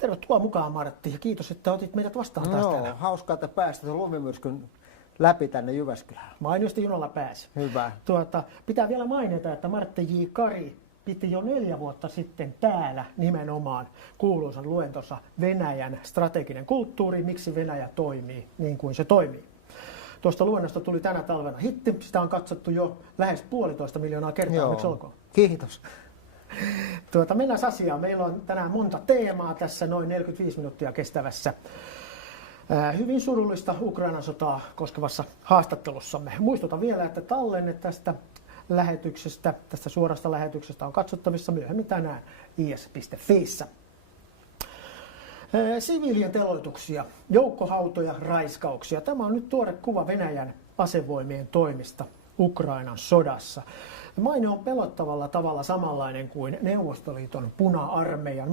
Tervetuloa mukaan, Martti, ja kiitos, että otit meidät vastaan taas täällä. Hauskaa, että päästä lumimyrskyn läpi tänne Jyväskylään. Mainiosti junalla pääsi. Hyvä. Pitää vielä mainita, että Martti J. Kari piti jo 4 vuotta sitten täällä nimenomaan kuuluisan luentonsa Venäjän strateginen kulttuuri, miksi Venäjä toimii niin kuin se toimii. Tuosta luennosta tuli tänä talvena hitti, sitä on katsottu jo lähes 1,5 miljoonaa kertaa, onneksi olkoon. Kiitos. Mennään asiaan. Meillä on tänään monta teemaa tässä noin 45 minuuttia kestävässä hyvin surullista Ukrainan sotaa koskevassa haastattelussamme. Muistutan vielä, että tallenne tästä suorasta lähetyksestä on katsottavissa myöhemmin tänään is.fiissä. Siviilien teloituksia, joukkohautoja, raiskauksia. Tämä on nyt tuore kuva Venäjän asevoimien toimista Ukrainan sodassa. Maine on pelottavalla tavalla samanlainen kuin Neuvostoliiton puna-armeijan.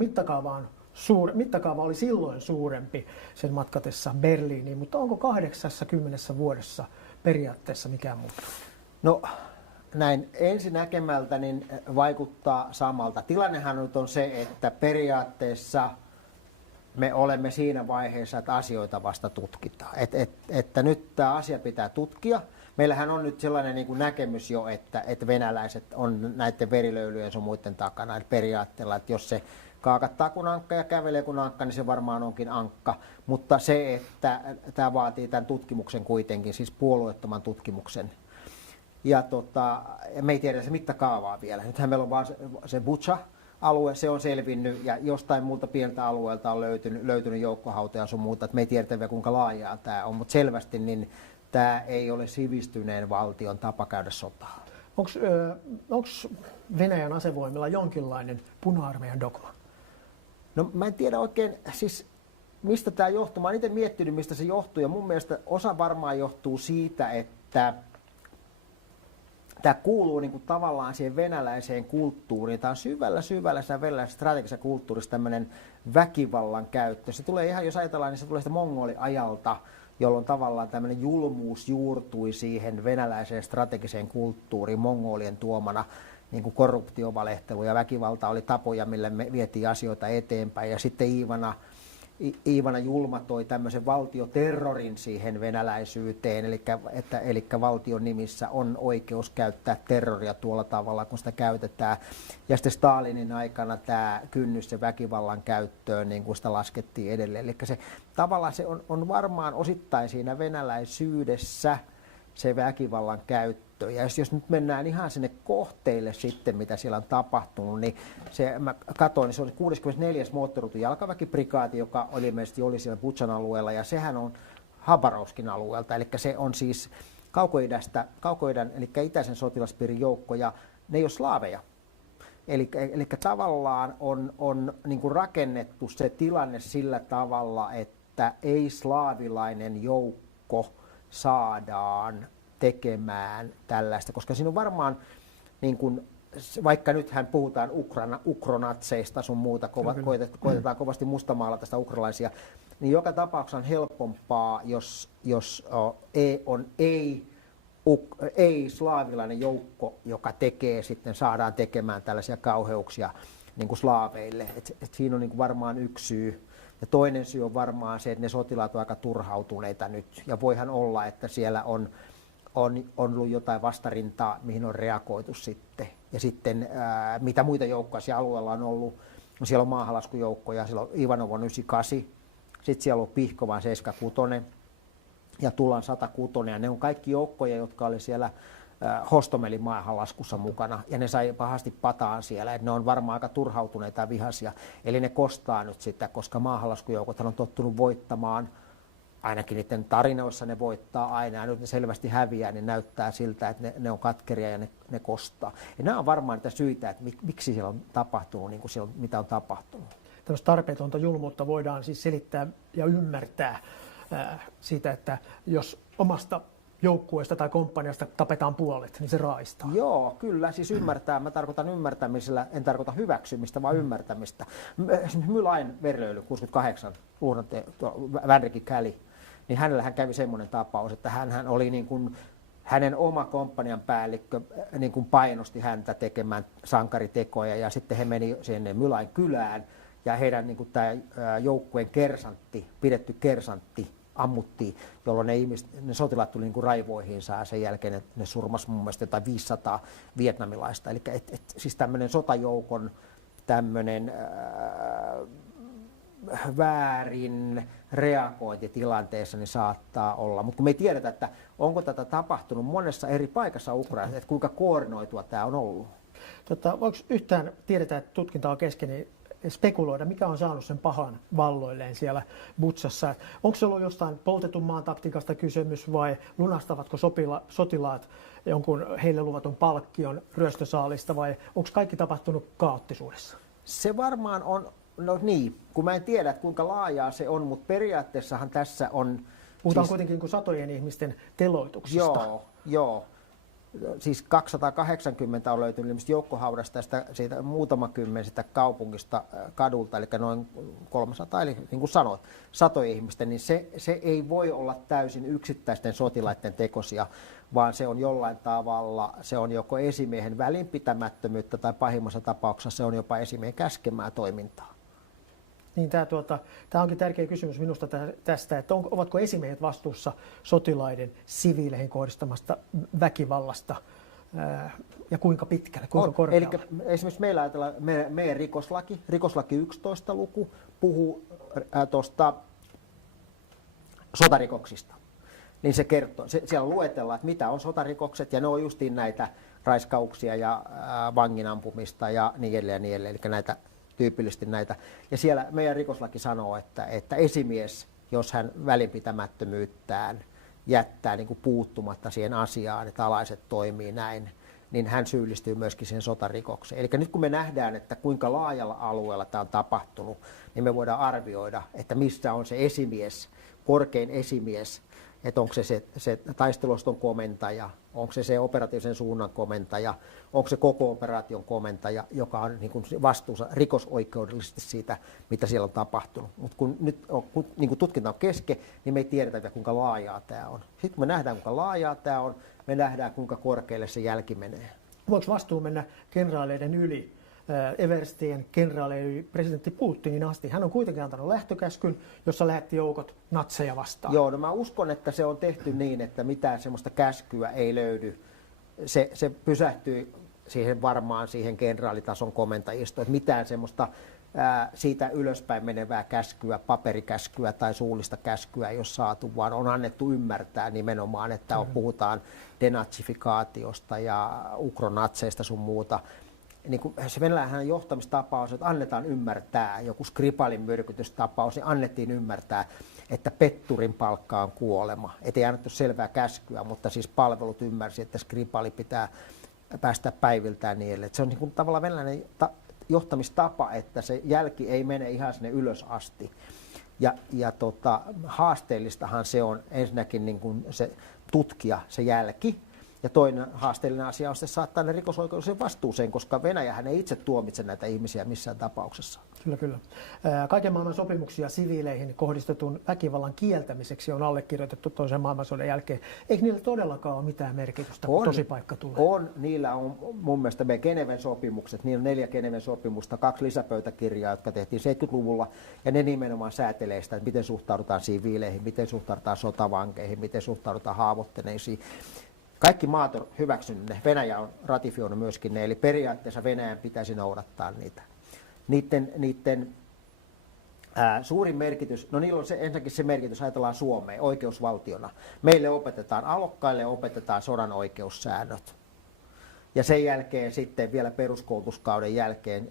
Mittakaava oli silloin suurempi sen matkatessa Berliiniin, mutta onko 80 vuodessa periaatteessa mikään muuttunut? No näin ensinäkemältä niin vaikuttaa samalta. Tilannehan nyt on se, että periaatteessa me olemme siinä vaiheessa, että asioita vasta tutkitaan. Että nyt tämä asia pitää tutkia. Meillähän on nyt sellainen niin kuin näkemys jo, että venäläiset on näiden verilöylyjen sun muiden takana. Että periaatteella, että jos se kaakattaa kun ankka ja kävelee kun ankka, niin se varmaan onkin ankka. Mutta se, että tämä vaatii tämän tutkimuksen kuitenkin, siis puolueettoman tutkimuksen. Ja me ei tiedä se mittakaavaa vielä. Nythän meillä on vaan se Bucha-alue, se on selvinnyt ja jostain muulta pientä alueelta on löytynyt joukkohautoja ja sun muuta. Että me ei tiedetä vielä kuinka laajaa tämä on, mutta selvästi niin tämä ei ole sivistyneen valtion tapa käydä sotaa. Onko Venäjän asevoimilla jonkinlainen puna-armeijan dogma? No mä en tiedä oikein, siis mistä tämä johtuu. Mä oon itse miettinyt, mistä se johtuu, ja mun mielestä osa varmaan johtuu siitä, että tämä kuuluu niin kuin tavallaan siihen venäläiseen kulttuuriin. Tämä on syvällä siinä venäläisessä strategisessa kulttuurissa tämmöinen väkivallan käyttö. Se tulee ihan, jos ajatellaan, niin se tulee sitä mongoliajalta, jolloin tavallaan tämmöinen julmuus juurtui siihen venäläiseen strategiseen kulttuuriin mongolien tuomana. Niin kuin korruptiovalehtelu ja väkivalta oli tapoja, millä me vietiin asioita eteenpäin. Ja sitten Iivana Julma toi tämmöisen valtioterrorin siihen venäläisyyteen, eli valtion nimissä on oikeus käyttää terroria tuolla tavalla, kun sitä käytetään. Ja sitten Stalinin aikana tämä kynnys se väkivallan käyttöön, niin kuin sitä laskettiin edelleen. Eli se tavallaan se on varmaan osittain siinä venäläisyydessä se väkivallan käyttö. Ja jos nyt mennään ihan sinne kohteille sitten, mitä siellä on tapahtunut, niin mä katsoin, niin se oli 64. moottorutun jalkaväkiprikaati, joka ilmeisesti oli siellä Butšan alueella, ja sehän on Habarovskin alueelta, eli se on siis kaukoidän, eli itäisen sotilaspiirin joukko, ja ne ei ole slaaveja. Eli tavallaan on niin kuin rakennettu se tilanne sillä tavalla, että ei-slaavilainen joukko saadaan tekemään tällaista, koska siinä on varmaan, niin kuin, vaikka nythän puhutaan ukronatseista sun muuta, koetetaan kovasti mustamaalata tästä ukrainalaisia, niin joka tapauksessa on helpompaa, jos on ei-slaavilainen joukko, joka saadaan tekemään tällaisia kauheuksia niin kuin slaaveille. Et siinä on niin kuin varmaan yksi syy. Ja toinen syy on varmaan se, että ne sotilaat on aika turhautuneita nyt. Ja voihan olla, että siellä on ollut jotain vastarintaa, mihin on reagoitu sitten. Ja sitten mitä muita joukkoja siellä alueella on ollut. No siellä on maahanlaskujoukkoja, siellä on Ivanov 98, sitten siellä on Pihkovan 76 ja Tulan 106. Ja ne on kaikki joukkoja, jotka oli siellä Hostomelin maahanlaskussa mukana, ja ne sai pahasti pataan siellä, että ne on varmaan aika turhautuneita ja vihaisia. Eli ne kostaa nyt sitä, koska maahanlaskujoukot on tottunut voittamaan, ainakin niiden tarinoissa ne voittaa aina, ja nyt ne selvästi häviää, niin näyttää siltä, että ne on katkeria ja ne kostaa. Ja nämä on varmaan niitä syitä, että miksi siellä on tapahtunut, niin kuin siellä, mitä on tapahtunut. Tällaista tarpeetonta julmuutta voidaan siis selittää ja ymmärtää siitä, että jos omasta joukkueesta tai komppaniasta tapetaan puolet, niin se raistaa. Joo, kyllä, siis ymmärtää. Mä tarkoitan ymmärtämisellä, en tarkoita hyväksymistä, vaan ymmärtämistä. Esimerkiksi Mylain verilöyly 68, Vänriki Käli, niin hänellähän kävi semmoinen tapaus, että hän oli niin kuin, hänen oma komppanian päällikkö niin kuin painosti häntä tekemään sankaritekoja, ja sitten he meni sinne Mylain kylään, ja heidän niin kuin tämä joukkueen pidetty kersantti ammuttiin, jolloin ne sotilaat tuli niin kuin raivoihinsa ja sen jälkeen ne surmasi mun mielestä jotain 500 vietnamilaista. Eli siis tämmöinen sotajoukon tämmöinen väärin reagointi tilanteessa niin saattaa olla. Mutta kun me ei tiedetä, että onko tätä tapahtunut monessa eri paikassa Ukrainassa, että kuinka koordinoitua tämä on ollut. Voiko yhtään tiedetä, että tutkinta on kesken, niin spekuloida, mikä on saanut sen pahan valloilleen siellä Butsassa? Onko se ollut jostain poltetun maan taktiikasta kysymys vai lunastavatko sotilaat jonkun heille luvatun palkkion ryöstösaalista vai onko kaikki tapahtunut kaoottisuudessa? Se varmaan on, no niin, kun mä en tiedä kuinka laajaa se on, mutta periaatteessahan tässä on... Puhutaan siis kuitenkin satojen ihmisten teloituksista. Joo. Siis 280 on löytynyt joukkohaudasta siitä muutama kymmen sitä kaupungista kadulta, eli noin 300, eli niin kuin sanoit, satojen ihmisten, niin se ei voi olla täysin yksittäisten sotilaiden tekosia, vaan se on jollain tavalla, se on joko esimiehen välinpitämättömyyttä tai pahimmassa tapauksessa se on jopa esimiehen käskemää toimintaa. Niin tämä onkin tärkeä kysymys minusta tästä, että ovatko esimiehet vastuussa sotilaiden siviileihin kohdistamasta väkivallasta ja kuinka pitkälle, kuinka korkealle? Eli esimerkiksi meillä ajatellaan meidän rikoslaki 11 luku puhuu tuosta sotarikoksista. Niin se kertoo, siellä luetellaan, että mitä on sotarikokset ja ne on justiin näitä raiskauksia ja vanginampumista ja niin edelleen, eli näitä tyypillisesti näitä. Ja siellä meidän rikoslaki sanoo, että esimies, jos hän välinpitämättömyyttään jättää niin kuin puuttumatta siihen asiaan, että alaiset toimii näin, niin hän syyllistyy myöskin siihen sotarikokseen. Eli nyt kun me nähdään, että kuinka laajalla alueella tämä on tapahtunut, niin me voidaan arvioida, että missä on se esimies, korkein esimies, että onko se taisteluston komentaja, onko se operatiivisen suunnan komentaja, onko se koko operaation komentaja, joka on niin kuin vastuussa rikosoikeudellisesti siitä, mitä siellä on tapahtunut. Mutta kun nyt niin kuin tutkinta on kesken, niin me ei tiedetä, kuinka laajaa tämä on. Sitten kun me nähdään, kuinka laajaa tämä on, me nähdään, kuinka korkealle se jälki menee. Voiko vastuu mennä kenraaleiden yli? Everstien kenraali presidentti Putinin asti. Hän on kuitenkin antanut lähtökäskyn, jossa lähetti joukot natseja vastaan. Joo, no mä uskon, että se on tehty niin, että mitään semmoista käskyä ei löydy. Se pysähtyi varmaan siihen kenraalitason komentajistoon, että mitään semmoista siitä ylöspäin menevää käskyä, paperikäskyä tai suullista käskyä ei ole saatu, vaan on annettu ymmärtää nimenomaan, että puhutaan denatsifikaatiosta ja ukronatseista sun muuta. Niin kuin se venäläinen johtamistapaus, että annetaan ymmärtää, joku Skripalin myrkytystapaus, niin annettiin ymmärtää, että petturin palkka on kuolema. Et ei annettu selvää käskyä, mutta siis palvelut ymmärsi, että Skripali pitää päästä päiviltään niille. Et se on niin kuin tavallaan venäläinen johtamistapa, että se jälki ei mene ihan sinne ylös asti. Ja haasteellistahan se on ensinnäkin niin kuin se tutkia se jälki. Ja toinen haasteellinen asia on se saattaa ne rikosoikeudelliseen vastuuseen, koska Venäjähän ei itse tuomitse näitä ihmisiä missään tapauksessa. Kyllä. Kaiken maailman sopimuksia siviileihin kohdistetun väkivallan kieltämiseksi on allekirjoitettu toisen maailmansodan jälkeen. Eikö niillä todellakaan ole mitään merkitystä, kun tosipaikka tulee? On. Niillä on mun mielestä me Geneven sopimukset. Niillä on 4 Geneven sopimusta, 2 lisäpöytäkirjaa, jotka tehtiin 70-luvulla. Ja ne nimenomaan säätelee sitä, että miten suhtaudutaan siviileihin, miten suhtaudutaan sotavankeihin, miten suhtaudutaan haavoittuneisiin. Kaikki maat on hyväksynyt ne. Venäjä on ratifioinut myöskin ne, eli periaatteessa Venäjän pitäisi noudattaa niitä. Niiden suurin merkitys, no niillä on ensinnäkin se merkitys, ajatellaan Suomea oikeusvaltiona. Meille alokkaille opetetaan sodan oikeussäännöt. Ja sen jälkeen sitten vielä peruskoulutuskauden jälkeen,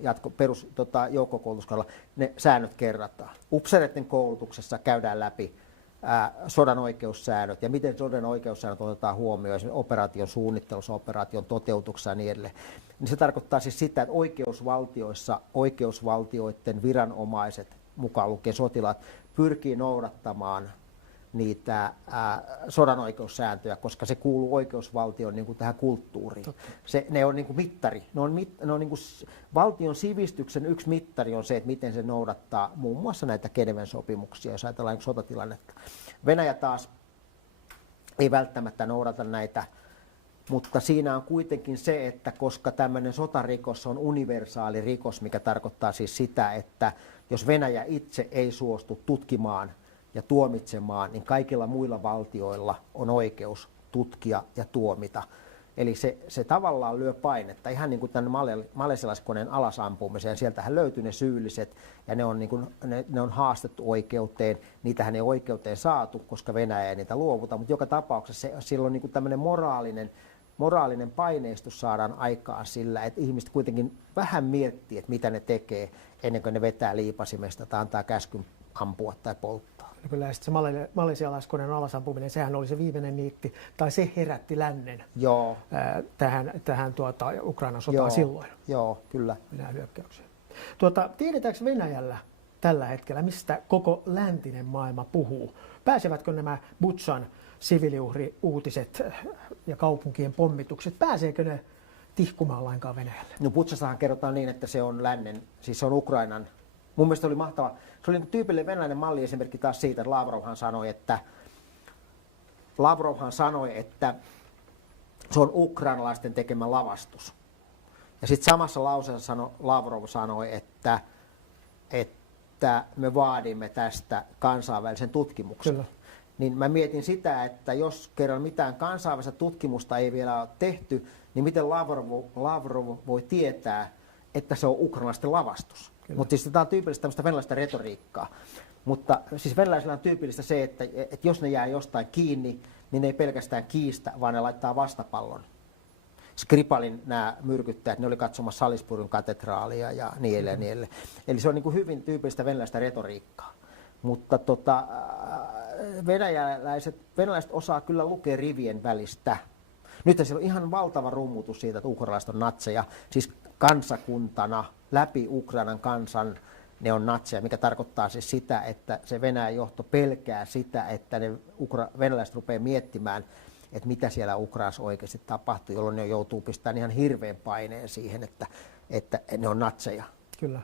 joukkokoulutuskaudella, ne säännöt kerrataan. Upseereiden koulutuksessa käydään läpi sodan oikeussäännöt ja miten sodan oikeussäännöt otetaan huomioon esimerkiksi operaation suunnittelussa, operaation toteutuksessa ja niin edelleen. Niin se tarkoittaa siis sitä, että oikeusvaltioissa oikeusvaltioiden viranomaiset, mukaan lukien sotilaat, pyrkii noudattamaan niitä sodan oikeussääntöjä, koska se kuuluu oikeusvaltion niin kuin tähän kulttuuriin. Ne on niin kuin mittari. Ne on niin kuin valtion sivistyksen yksi mittari on se, että miten se noudattaa muun muassa näitä Geneven sopimuksia, jos ajatellaan sotatilannetta. Venäjä taas ei välttämättä noudata näitä, mutta siinä on kuitenkin se, että koska tämmöinen sotarikos on universaali rikos, mikä tarkoittaa siis sitä, että jos Venäjä itse ei suostu tutkimaan ja tuomitsemaan, niin kaikilla muilla valtioilla on oikeus tutkia ja tuomita. Eli se tavallaan lyö painetta, ihan niin kuin tänne malesialaiskoneen alasampumiseen. Sieltähän löytyy ne syylliset ja ne on haastettu oikeuteen. Niitähän ei oikeuteen saatu, koska Venäjä ei niitä luovuta. Mutta joka tapauksessa silloin niin kuin tämmöinen moraalinen paineistus saadaan aikaan sillä, että ihmiset kuitenkin vähän miettii, että mitä ne tekee ennen kuin ne vetää liipasimesta tai antaa käskyn ampua tai polttaa. Kyllä, se malesialaiskoneen alasampuminen, sehän oli se viimeinen niitti, tai se herätti lännen tähän Ukrainan sotaan silloin. Joo, kyllä. Venäjän hyökkäykseen. Tiedetäänkö Venäjällä tällä hetkellä, mistä koko läntinen maailma puhuu? Pääsevätkö nämä Butšan siviiliuhriuutiset ja kaupunkien pommitukset, pääseekö ne tihkumaan lainkaan Venäjälle? No Butšassahan kerrotaan niin, että se on lännen, siis se on Ukrainan. Mun mielestä oli mahtava. Se oli tyypillinen venäläinen malliesimerkki taas siitä, että Lavrovhan sanoi, että se on ukrainalaisten tekemä lavastus. Ja sitten samassa lauseessa Lavrov sanoi, että me vaadimme tästä kansainvälisen tutkimuksen. Kyllä. Niin mä mietin sitä, että jos kerran mitään kansainvälistä tutkimusta ei vielä ole tehty, niin miten Lavrov voi tietää, että se on ukrainalaisten lavastus. Mutta siis tämä on tyypillistä tämmöistä venäläistä retoriikkaa. Mutta siis venäläisillä on tyypillistä se, että jos ne jää jostain kiinni, niin ne ei pelkästään kiistä, vaan ne laittaa vastapallon. Skripalin nämä myrkyttäjät, ne oli katsomassa Salisburyn katedraalia ja niin edelleen. Eli se on niin kuin hyvin tyypillistä venäläistä retoriikkaa. Mutta venäläiset osaa kyllä lukea rivien välistä. Nyt siellä on ihan valtava rummutus siitä, että ukrainalaiset on natseja. Siis kansakuntana, läpi Ukrainan kansan, ne on natseja, mikä tarkoittaa siis sitä, että se Venäjän johto pelkää sitä, että ne venäläiset rupeaa miettimään, että mitä siellä Ukrainassa oikeasti tapahtuu, jolloin ne joutuu pistämään ihan hirveän paineen siihen, että ne on natseja. Kyllä.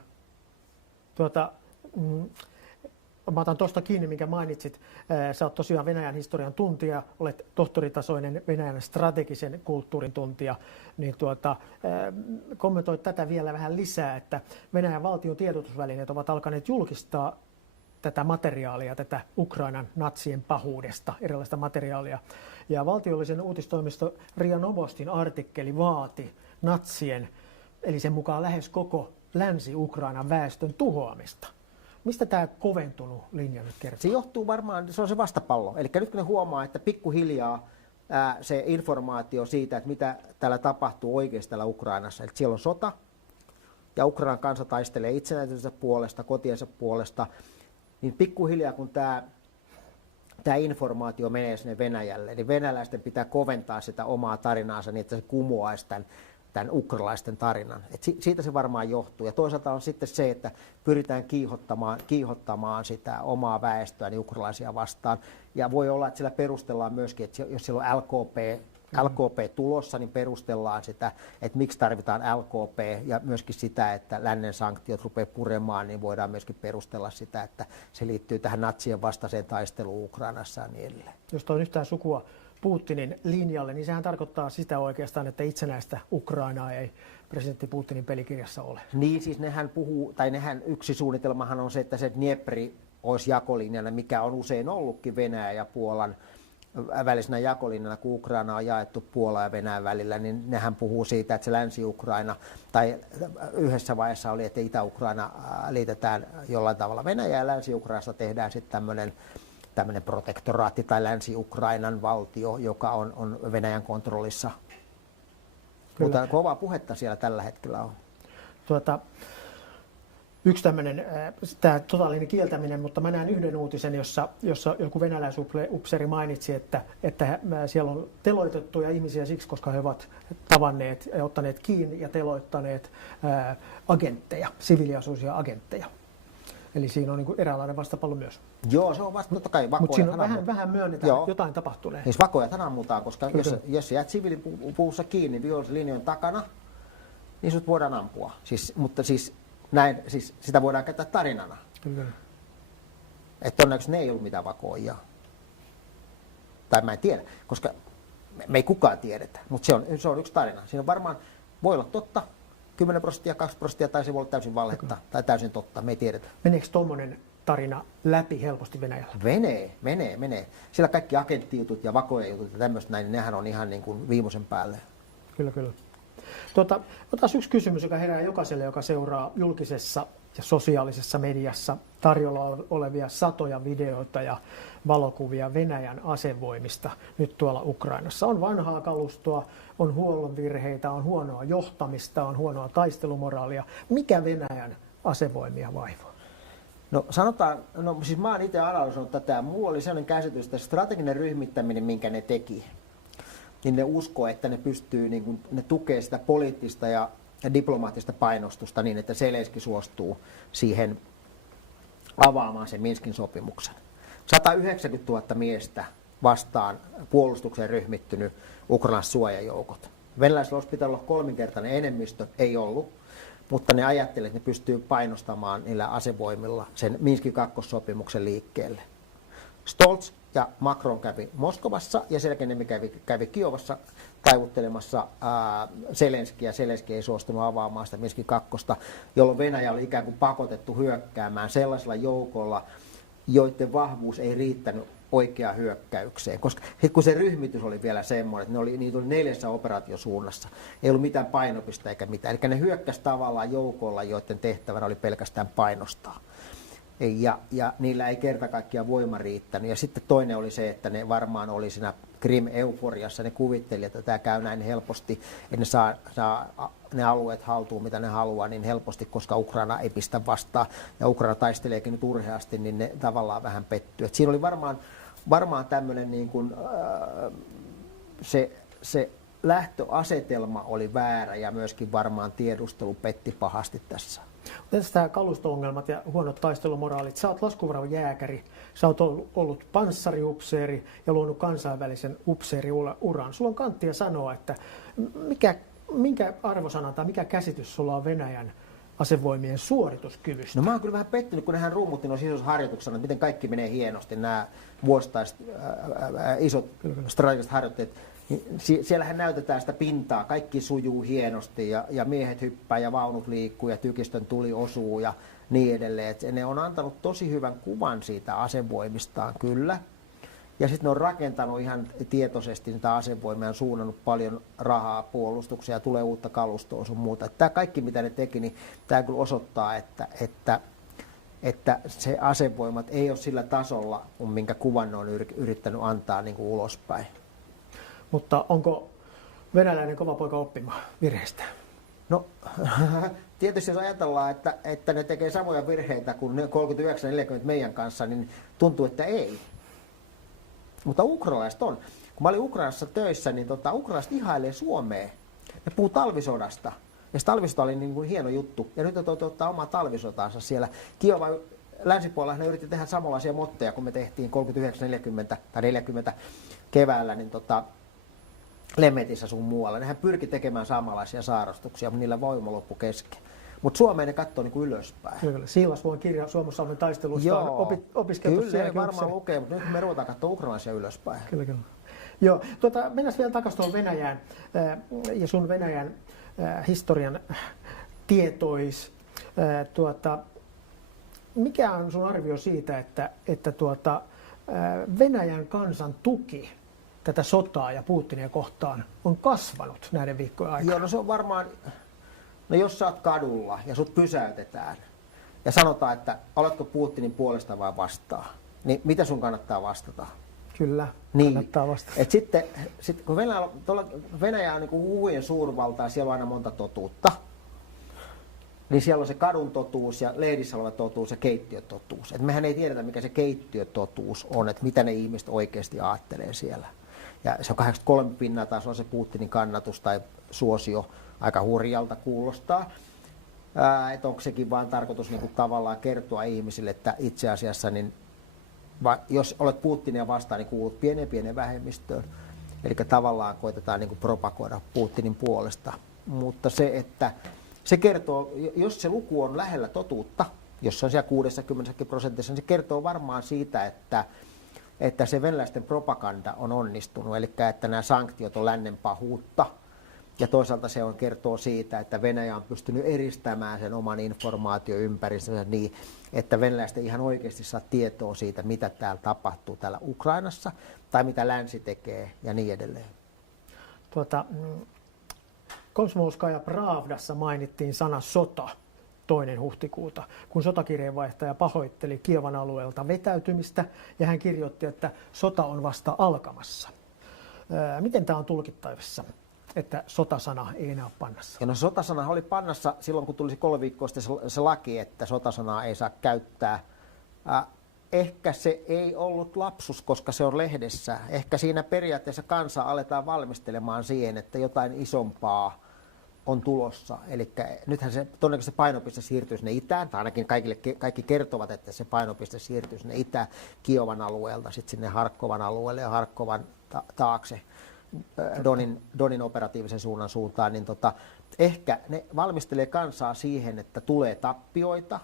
Mä otan tuosta kiinni, minkä mainitsit. Sä oot tosiaan Venäjän historian tuntija, olet tohtoritasoinen Venäjän strategisen kulttuurin tuntija. Niin kommentoit tätä vielä vähän lisää, että Venäjän valtion tiedotusvälineet ovat alkaneet julkistaa tätä materiaalia, tätä Ukrainan natsien pahuudesta, erilaista materiaalia. Ja valtiollisen uutistoimisto RIA Novostin artikkeli vaati natsien, eli sen mukaan lähes koko Länsi-Ukrainan väestön tuhoamista. Mistä tämä koventunut linja nyt kertoo? Se johtuu varmaan, se on se vastapallo. Eli nyt kun ne huomaa, että pikkuhiljaa se informaatio siitä, että mitä täällä tapahtuu oikeasti täällä Ukrainassa, eli siellä on sota, ja Ukrainan kansa taistelee itsenäisyytensä puolesta, kotiensa puolesta, niin pikkuhiljaa kun tämä informaatio menee sinne Venäjälle, niin venäläisten pitää koventaa sitä omaa tarinaansa niin, että se kumoaisi tämän ukrainalaisten tarinan. Et siitä se varmaan johtuu. Ja toisaalta on sitten se, että pyritään kiihottamaan sitä omaa väestöä niin ukrainalaisia vastaan. Ja voi olla, että sillä perustellaan myöskin, että jos siellä on LKP tulossa, niin perustellaan sitä, että miksi tarvitaan LKP, ja myöskin sitä, että lännen sanktiot rupeaa puremaan, niin voidaan myöskin perustella sitä, että se liittyy tähän natsien vastaiseen taisteluun Ukrainassa ja niin edelleen. Jos on yhtään sukua Putinin linjalle, niin sehän tarkoittaa sitä oikeastaan, että itsenäistä Ukrainaa ei presidentti Putinin pelikirjassa ole. Niin, siis yksi suunnitelmahan on se, että se Dniepri olisi jakolinjana, mikä on usein ollutkin Venäjän ja Puolan välisenä jakolinjana, kun Ukraina on jaettu Puolan ja Venäjän välillä, niin nehän puhuu siitä, että se Länsi-Ukraina, tai yhdessä vaiheessa oli, että Itä-Ukraina liitetään jollain tavalla Venäjään, ja Länsi-Ukrainasta tehdään sitten tämmöinen protektoraatti tai Länsi-Ukrainan valtio, joka on Venäjän kontrollissa. Kyllä. Mutta kovaa puhetta siellä tällä hetkellä on. Yksi tämmöinen, tämä totaalinen kieltäminen, mutta mä näen yhden uutisen, jossa joku venäläisupseeri mainitsi, että siellä on teloitettuja ihmisiä siksi, koska he ovat tavanneet ja ottaneet kiinni ja teloittaneet agentteja, siviiliasuisia agentteja. Eli siinä on niin eräänlainen vastapallo myös. Joo, se on vasta, totta kai. Mutta siinä on vähän myönnetään, että jotain tapahtuneen. Siis vakojathan ammutaan, koska jos jäät siviilipuussa kiinni vihollislinjojen takana, niin sut voidaan ampua. Mutta sitä voidaan käyttää tarinana. Kyllä. Että onneksi ne ei ollut mitään vakoijaa. Tai mä en tiedä, koska me ei kukaan tiedetä, mutta se on yksi tarina. Siinä on varmaan, voi olla totta, 10%, 2%, tai se voi olla täysin valhetta tai täysin totta, me ei tiedetä. Meneekö tuommoinen tarina läpi helposti Venäjällä? Menee. Siellä kaikki agenttijutut ja vakojen ja tämmöistä näin, nehän on ihan niin kuin viimeisen päälle. Kyllä. Otas yksi kysymys, joka herää jokaiselle, joka seuraa julkisessa ja sosiaalisessa mediassa tarjolla olevia satoja videoita ja valokuvia Venäjän asevoimista nyt tuolla Ukrainassa. On vanhaa kalustoa, on huollon virheitä, on huonoa johtamista, on huonoa taistelumoraalia. Mikä Venäjän asevoimia vaivaa? No sanotaan, siis mä oon itse analysoinut tätä, mulla oli sellainen käsitys, että strateginen ryhmittäminen, minkä ne teki, niin ne uskoo, että ne pystyy, niin kuin, ne tukee sitä poliittista ja diplomaattista painostusta niin, että Zelenski suostuu siihen avaamaan sen Minskin sopimuksen. 190 000 miestä vastaan puolustukseen ryhmittynyt Ukrainan suojajoukot. Venäläisillä olisi pitänyt olla kolminkertainen enemmistö, ei ollut, mutta ne ajattelivat, että ne pystyy painostamaan niillä asevoimilla sen Minskin kakkosopimuksen liikkeelle. Stolz ja Macron kävi Moskovassa ja Selkäniemi kävi Kiovassa taivuttelemassa Zelenskiä. Zelenski ei suostunut avaamaan sitä Minskin kakkosta, jolloin Venäjä oli ikään kuin pakotettu hyökkäämään sellaisella joukolla, joiden vahvuus ei riittänyt oikeaan hyökkäykseen. Koska kun se ryhmitys oli vielä semmoinen, että niitä oli 4 operaatiosuunnassa, ei ollut mitään painopista eikä mitään. Eli ne hyökkäsi tavallaan joukolla, joiden tehtävänä oli pelkästään painostaa. Ja niillä ei kerta kaikkiaan voima riittänyt. Ja sitten toinen oli se, että ne varmaan oli siinä Krim-euforiassa, ne kuvitteli, että tämä käy näin helposti, että ne saa ne alueet haltuun, mitä ne haluaa, niin helposti, koska Ukraina ei pistä vastaan. Ja Ukraina taisteleekin nyt urheasti, niin ne tavallaan vähän pettyy. Et siinä oli varmaan tämmöinen niin kuin, se lähtöasetelma oli väärä ja myöskin varmaan tiedustelu petti pahasti tässä. Tästä kalusto-ongelmat ja huonot taistelumoraalit. Sä oot laskuvarjojääkäri, sä oot ollut panssariupseeri ja luonut kansainvälisen upseeriuran. Sulla on kanttia sanoa, että minkä arvosana tai mikä käsitys sulla on Venäjän asevoimien suorituskyvystä? No mä oon kyllä vähän pettynyt, kun nehän rummutti noissa isoissa harjoituksissa, että miten kaikki menee hienosti, nämä vuosittaiset isot strategiset harjoitteet. Siellähän näytetään sitä pintaa, kaikki sujuu hienosti ja miehet hyppää ja vaunut liikkuu ja tykistön tuli osuu ja niin edelleen. Et ne on antanut tosi hyvän kuvan siitä asevoimistaan kyllä. Ja sitten ne on rakentanut ihan tietoisesti niitä asevoimia ja suunnannut paljon rahaa puolustukseen ja tulee uutta kalustoa sun muuta. Tämä kaikki mitä ne teki, niin tämä kyllä osoittaa, että se asevoimat ei ole sillä tasolla, minkä kuvan ne on yrittänyt antaa niin kuin ulospäin. Mutta onko venäläinen kova poika oppimaan virheistä? No, tietysti jos ajatellaan, että ne tekee samoja virheitä kuin 39-40 meidän kanssa, niin tuntuu, että ei. Mutta ukrainalaiset on. Kun mä olin Ukrainassa töissä, niin ukrainalaiset ihailee Suomea. Ne puhuu talvisodasta. Ja se talvisota oli niin kuin hieno juttu. Ja nyt ne toteuttaa omaa talvisotaansa siellä. Kiova länsipuolella ne yritti tehdä samanlaisia motteja, kun me tehtiin 39-40 tai 40 keväällä, niin Lemetissä sun muualla. Nehän pyrki tekemään samanlaisia saarastuksia, mutta niillä voima loppu kesken. Mutta Suomeen ne katsoo niinku ylöspäin. Kyllä, Siilasvuon kirja Suomussalmen taistelusta on opiskeltu. Kyllä, ne varmaan lukee, mutta nyt me ruvetaan katsoa ukrainalaisia ylöspäin. Kyllä. Joo, mennään vielä takaisin tuohon Venäjään ja sun Venäjän historian tietois. Mikä on sun arvio siitä, että Venäjän kansan tuki tätä sotaa ja Putinia kohtaan on kasvanut näiden viikkojen aikana? Joo, no se on varmaan, jos sä oot kadulla ja sut pysäytetään ja sanotaan, että oletko Putinin puolesta vai vastaan, niin mitä sun kannattaa vastata? Kyllä, niin. Kannattaa vastata. Et sitten kun Venäjä on niin huujen suurvaltaa, siellä on aina monta totuutta, niin siellä on se kadun totuus ja lehdissä oleva totuus ja keittiötotuus. Et mehän ei tiedetä, mikä se keittiötotuus on, että mitä ne ihmiset oikeasti ajattelee siellä. Ja se on 83% taas on se Putinin kannatus tai suosio, aika hurjalta kuulostaa. Että onko sekin vaan tarkoitus niin kuin tavallaan kertoa ihmisille, että itse asiassa niin, jos olet Putinia vastaan, niin kuulut pieneen vähemmistöön. Eli tavallaan koitetaan niin kuin propagoida Putinin puolesta. Mutta se, että se kertoo, jos se luku on lähellä totuutta, jos se on siellä 60%, niin se kertoo varmaan siitä, että se venäläisten propaganda on onnistunut, eli että nämä sanktiot on lännen pahuutta, Ja toisaalta se kertoo siitä, että Venäjä on pystynyt eristämään sen oman informaatioympäristönsä niin, että venäläiset ei ihan oikeasti saa tietoa siitä, mitä täällä tapahtuu täällä Ukrainassa, tai mitä länsi tekee ja niin edelleen. Komsomolskaja Pravdassa mainittiin sana sota 2. huhtikuuta, kun sotakirjeenvaihtaja pahoitteli Kiovan alueelta vetäytymistä ja hän kirjoitti, että sota on vasta alkamassa. Miten tämä on tulkittavissa, että sotasana ei enää ole pannassa? Ja no sotasana oli pannassa silloin, kun tuli 3 viikkoa sitten se laki, että sotasanaa ei saa käyttää. Ehkä se ei ollut lapsus, koska se on lehdessä. Ehkä siinä periaatteessa kansaa aletaan valmistelemaan siihen, että jotain isompaa on tulossa. Eli nythän se todennäköisesti painopiste siirtyy sinne itään, tai ainakin kaikki kertovat, että se painopiste siirtyy sinne itään Kiovan alueelta, sitten sinne Harkovan alueelle ja Harkovan taakse Donin operatiivisen suunnan suuntaan. Niin ehkä ne valmistelee kansaa siihen, että tulee tappioita,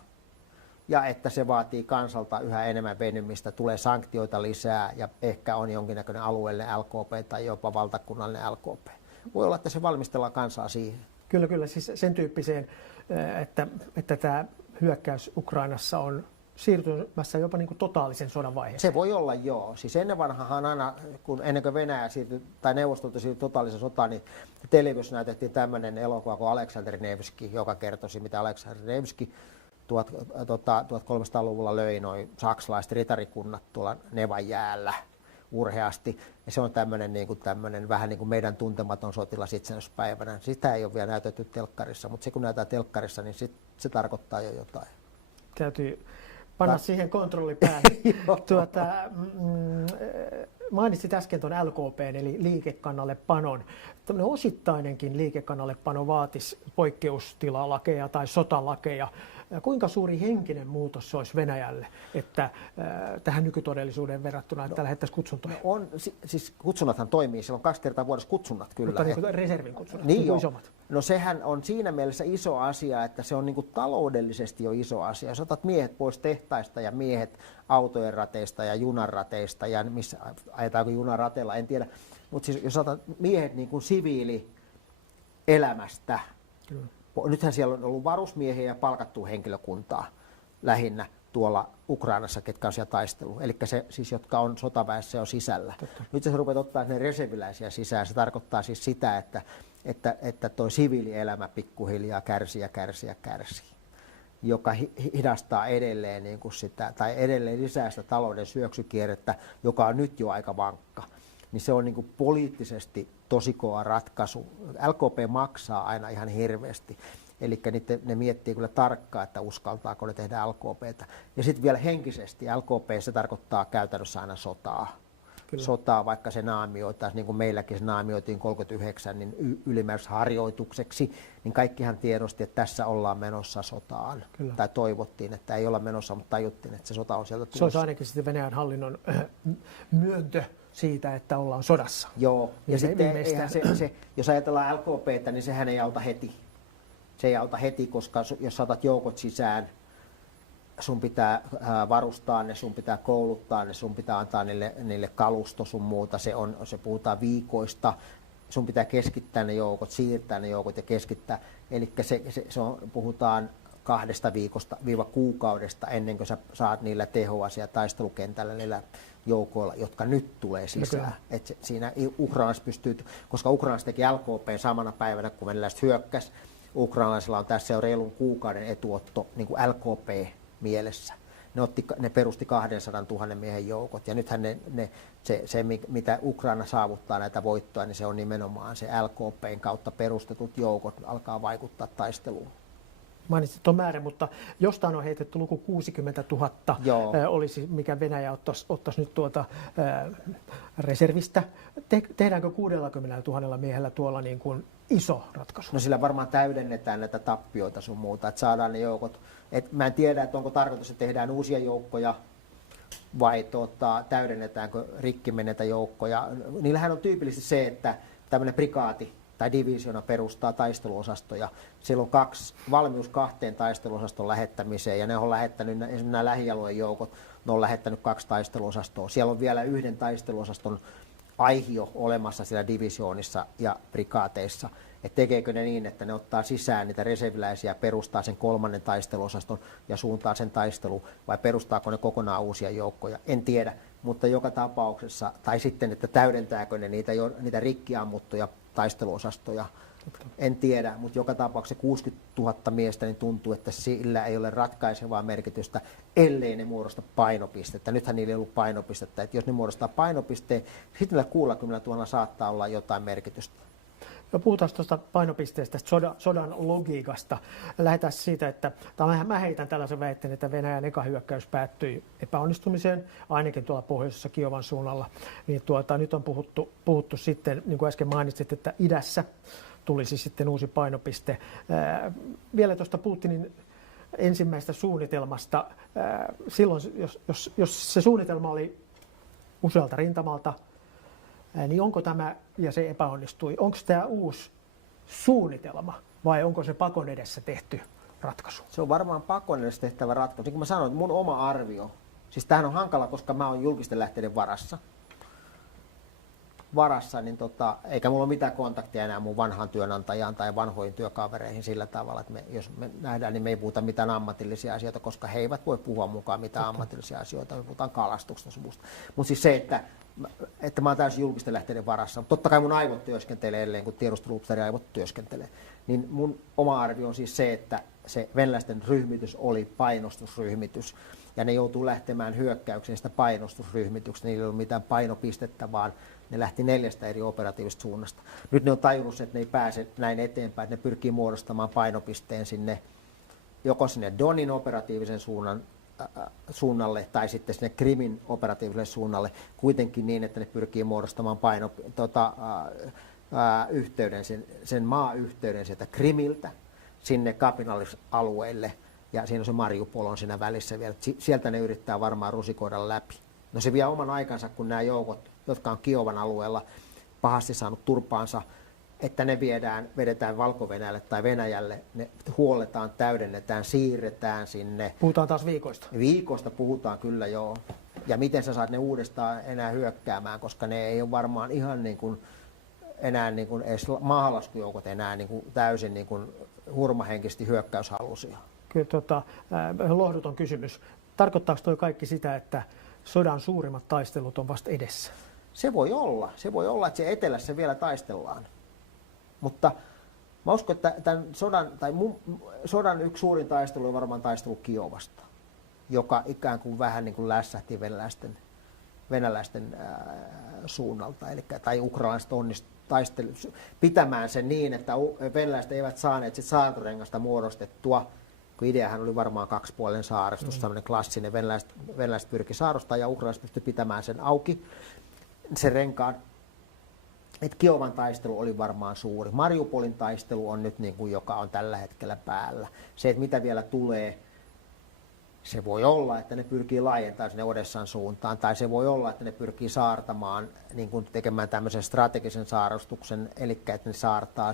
ja että se vaatii kansalta yhä enemmän venymistä, tulee sanktioita lisää ja ehkä on jonkinnäköinen alueellinen LKP tai jopa valtakunnallinen LKP. Voi olla, että se valmistellaan kansaa siihen. Kyllä, siis sen tyyppiseen, että tämä hyökkäys Ukrainassa on siirtymässä jopa niin kuin totaalisen sodan vaiheeseen. Se voi olla, joo. Siis ennen vanhahan aina, ennen kuin Venäjä siirtyi, tai Neuvostoliitto siirtyi totaalisen sotaan, niin televisiossa näytettiin tämmöinen elokuva kuin Aleksandr Nevski, joka kertoisi, mitä Aleksandr Nevski 1300-luvulla löi noin saksalaiset ritarikunnat tuolla Nevanjäällä urheasti. Ja se on tämmöinen vähän niin kuin meidän tuntematon sotilas itsenäisyyspäivänä. Sitä ei ole vielä näytetty telkkarissa, mutta se kun näytetään telkkarissa, niin se tarkoittaa jo jotain. Täytyy panna siihen kontrolli päälle. Mainitsit äsken tuon LKP:n eli liikekannallepanon. Tällainen osittainenkin liikekannallepano vaatisi poikkeustilalakeja tai sotalakeja. Kuinka suuri henkinen muutos se olisi Venäjälle, että tähän nykytodellisuuden verrattuna, että lähettäisiin kutsuntoja? Siis kutsunnathan toimii, siellä on 2 kertaa vuodessa kutsunnat kyllä. Mutta niin reservin kutsunnat, niin isommat. No sehän on siinä mielessä iso asia, että se on niin kuin taloudellisesti jo iso asia. Jos otat miehet pois tehtaista ja miehet autojen rateista ja junarateista, ja missä ajetaanko junarateilla, en tiedä. Mutta siis jos otat miehet niin kuin siviilielämästä, nythän siellä on ollut varusmiehiä ja palkattua henkilökuntaa lähinnä tuolla Ukrainassa, ketkä on siellä taistellut. Eli se siis, jotka on sotaväessä jo sisällä. Totta. Nyt jos rupeat ottaa ne reserviläisiä sisään, se tarkoittaa siis sitä, että tuo siviilielämä pikkuhiljaa kärsii, joka hidastaa edelleen, niin kuin sitä, tai edelleen lisää sitä talouden syöksykierrettä, joka on nyt jo aika vankka. Niin se on niin kuin poliittisesti tosi kova ratkaisu. LKP maksaa aina ihan hirveästi. Eli ne miettii kyllä tarkkaan, että uskaltaako ne tehdä LKPtä. Ja sitten vielä henkisesti LKP, se tarkoittaa käytännössä aina sotaa. Kyllä. Sotaa, vaikka se naamioitaisiin, niin kuin meilläkin se naamioitiin 39 niin ylimääräiseksi harjoitukseksi, niin kaikkihan tiedosti, että tässä ollaan menossa sotaan. Kyllä. Tai toivottiin, että ei olla menossa, mutta tajuttiin, että se sota on sieltä tulossa. Se olisi ainakin sitten Venäjän hallinnon myöntö siitä, että ollaan sodassa. Joo, ja sitten se, jos ajatellaan LKPtä, niin sehän ei auta heti. Se ei auta heti, koska jos saatat joukot sisään, sun pitää varustaa ne, sun pitää kouluttaa ne, sun pitää antaa niille kalusto sun muuta, se puhutaan viikoista, sun pitää keskittää ne joukot, siirtää ne joukot ja keskittää. Eli puhutaan 2 viikosta kuukaudesta ennen kuin sä saat niillä tehoa siellä taistelukentällä niillä joukoilla, jotka nyt tulee sisään. Et siinä Ukrainassa koska Ukrainassa teki LKP samana päivänä, kun venäläiset hyökkäsi, ukrainalaisilla on tässä jo reilun kuukauden etuotto niin kuin LKP-mielessä. Ne perusti 200 000 miehen joukot, ja nythän se, mitä Ukraina saavuttaa näitä voittoja, niin se on nimenomaan se LKPn kautta perustetut joukot alkaa vaikuttaa taisteluun. Mainitsit tuon määrän, mutta jostain on heitetty luku 60 000 olisi, mikä Venäjä ottaisi nyt reservistä. Tehdäänkö 60 000 miehellä tuolla niin kuin iso ratkaisu? No sillä varmaan täydennetään näitä tappioita sun muuta, että saadaan ne joukot. Mä en tiedä, että onko tarkoitus, että tehdään uusia joukkoja vai täydennetäänkö rikki menneitä joukkoja. Niillähän on tyypillisesti se, että tämmöinen prikaati tai divisiona perustaa taisteluosastoja. Siellä on valmius 2 taisteluosaston lähettämiseen, ja ne on lähettänyt, esimerkiksi nämä lähialueen joukot, ne on lähettänyt 2 taisteluosastoa. Siellä on vielä 1 taisteluosaston aihio olemassa siellä divisioonissa ja prikaateissa. että tekeekö ne niin, että ne ottaa sisään niitä reserviläisiä, perustaa sen 3. taisteluosaston ja suuntaa sen taisteluun, vai perustaako ne kokonaan uusia joukkoja, en tiedä, mutta joka tapauksessa, tai sitten, että täydentääkö ne niitä rikkiammuttuja taisteluosastoja, en tiedä, mutta joka tapauksessa 60 000 miestä niin tuntuu, että sillä ei ole ratkaisevaa merkitystä, ellei ne muodosta painopistettä. Nythän niillä ei ollut painopistettä, että jos ne muodostaa painopisteen, sitten niillä 60 000 saattaa olla jotain merkitystä. No puhutaan tuosta painopisteestä, sodan logiikasta. Lähdetään siitä, että mä heitän tällaisen väitteen, että Venäjän eka hyökkäys päättyi epäonnistumiseen, ainakin tuolla pohjoisessa Kiovan suunnalla. Niin nyt on puhuttu sitten, niin kuin äsken mainitsit, että idässä tulisi sitten uusi painopiste. Vielä tuosta Putinin ensimmäisestä suunnitelmasta. Silloin, jos se suunnitelma oli usealta rintamalta, niin onko tämä, ja se epäonnistui, onko tämä uusi suunnitelma vai onko se pakon edessä tehty ratkaisu? Se on varmaan pakon edessä tehtävä ratkaisu. Niin kuin mä sanoin, että mun oma arvio, siis tämähän on hankala, koska mä oon julkisten lähteiden varassa niin eikä mulla ole mitään kontaktia enää mun vanhaan työnantajaan tai vanhoihin työkavereihin sillä tavalla, että jos me nähdään, niin me ei puhuta mitään ammatillisia asioita, koska he eivät voi puhua mukaan mitään ammatillisia asioita, me puhutaan kalastuksesta. Mutta siis se, että mä oon täysin julkisten lähteiden varassa, mutta totta kai mun aivot työskentelee edelleen, kun tiedusteluupseerin aivot työskentelee, niin mun oma arvio on siis se, että se venäläisten ryhmitys oli painostusryhmitys, ja ne joutuu lähtemään hyökkäykseen sitä painostusryhmityksestä, niillä ei ollut mitään painopistettä, vaan ne lähti 4 eri operatiivisesta suunnasta. Nyt ne on tajunnut, että ne ei pääse näin eteenpäin, että ne pyrkii muodostamaan painopisteen joko sinne Donin operatiivisen suunnalle tai sitten sinne Krimin operatiiviselle suunnalle, kuitenkin niin, että ne pyrkii muodostamaan sen maayhteyden sieltä Krimiltä sinne kapinallisalueelle, ja siinä on se Mariupol on siinä välissä vielä. Sieltä ne yrittää varmaan rusikoida läpi. No se vie oman aikansa, kun nämä joukot, jotka on Kiovan alueella pahasti saanut turpaansa, että ne vedetään Valko-Venäjälle tai Venäjälle, ne huolletaan, täydennetään, siirretään sinne. Puhutaan taas viikoista. Viikosta puhutaan kyllä, joo. Ja miten sä saat ne uudestaan enää hyökkäämään, koska ne ei ole varmaan ihan niin kuin enää niin kuin edes maalaskujoukot enää niin kuin täysin niin kuin hurmahenkisesti hyökkäyshaluisia. Kyllä lohduton kysymys. Tarkoittaako tuo kaikki sitä, että sodan suurimmat taistelut on vasta edessä? Se voi olla, että se etelässä vielä taistellaan. Mutta mä uskon, että tämän sodan yksi suurin taistelu on varmaan taistelu Kiovasta, joka ikään kuin vähän niin kuin lässähti venäläisten suunnalta, tai ukrainalaiset onnistuivat pitämään sen niin, että venäläiset eivät saaneet sit saartorengasta muodostettua, kun ideahan oli varmaan kaksipuolinen saaristus, tämmöinen klassinen, venäläiset pyrki saarostaa ja ukrainalaiset pystyivät pitämään sen auki, sen renkaan. Et Kiovan taistelu oli varmaan suuri. Mariupolin taistelu on nyt niin kuin, joka on tällä hetkellä päällä. Se, että mitä vielä tulee, se voi olla, että ne pyrkii laajentamaan sinne Odessan suuntaan, tai se voi olla, että ne pyrkii saartamaan, niin kuin tekemään tämmöisen strategisen saarostuksen, eli että ne saartaa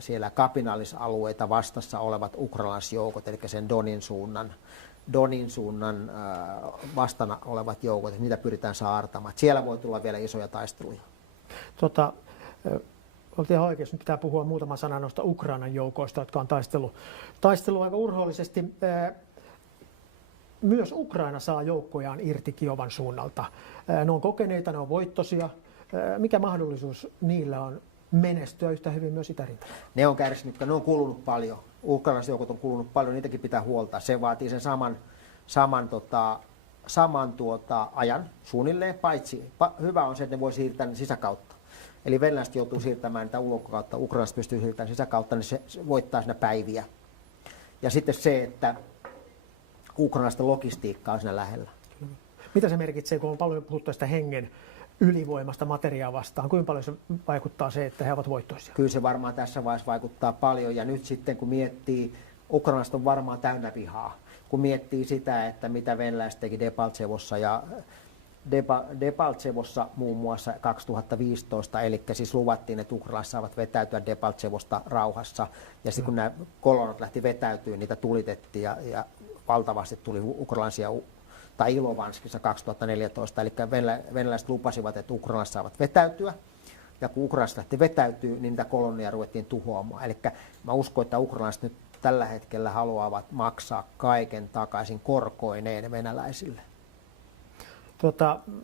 siellä kapinallisalueita vastassa olevat ukrainalaisjoukot, eli sen Donin suunnan vastana olevat joukot, että niitä pyritään saartamaan. Siellä voi tulla vielä isoja taisteluja. Oltiin ihan oikeassa, nyt pitää puhua muutama sana noista Ukrainan joukoista, jotka on taistellut aika urhoollisesti. Myös Ukraina saa joukkojaan irti Kiovan suunnalta. Ne on kokeneita, ne on voittoisia. Mikä mahdollisuus niillä on menestyä yhtä hyvin myös itärintamalla? Ne on kärsinyt, ne on kulunut paljon. Ukrainalaiset joukot on kulunut paljon, niitäkin pitää huoltaa. Se vaatii sen saman ajan suunnilleen, paitsi hyvä on se, että ne voi siirtää ne sisäkautta. Eli venäläiset joutuu siirtämään niitä ulkokautta, ukrainalaiset pystyy siirtämään sisäkautta, niin se voittaa siinä päiviä. Ja sitten se, että ukrainalaisten logistiikka on siinä lähellä. Mitä se merkitsee, kun on paljon puhuttu tästä hengen ylivoimasta materiaa vastaan? Kuinka paljon se vaikuttaa se, että he ovat voittoisia? Kyllä se varmaan tässä vaiheessa vaikuttaa paljon. Ja nyt sitten kun miettii, ukrainalaiset on varmaan täynnä vihaa. Kun miettii sitä, että mitä venäläiset teki Debaltsevossa muun muassa 2015, eli siis luvattiin, että ukrainalaiset saavat vetäytyä Debaltsevosta rauhassa. Ja sitten kun nämä kolonnat lähti vetäytyä, niitä tulitettiin ja valtavasti tuli ukrainalaisia tai Ilovanskissa 2014, eli venäläiset lupasivat, että ukrainalaiset saavat vetäytyä. ja kun Ukrainasta lähti vetäytyy, niin niitä kolonneja ruvettiin tuhoamaan. Eli mä uskon, että ukrainalaiset nyt tällä hetkellä haluavat maksaa kaiken takaisin korkoineen venäläisille.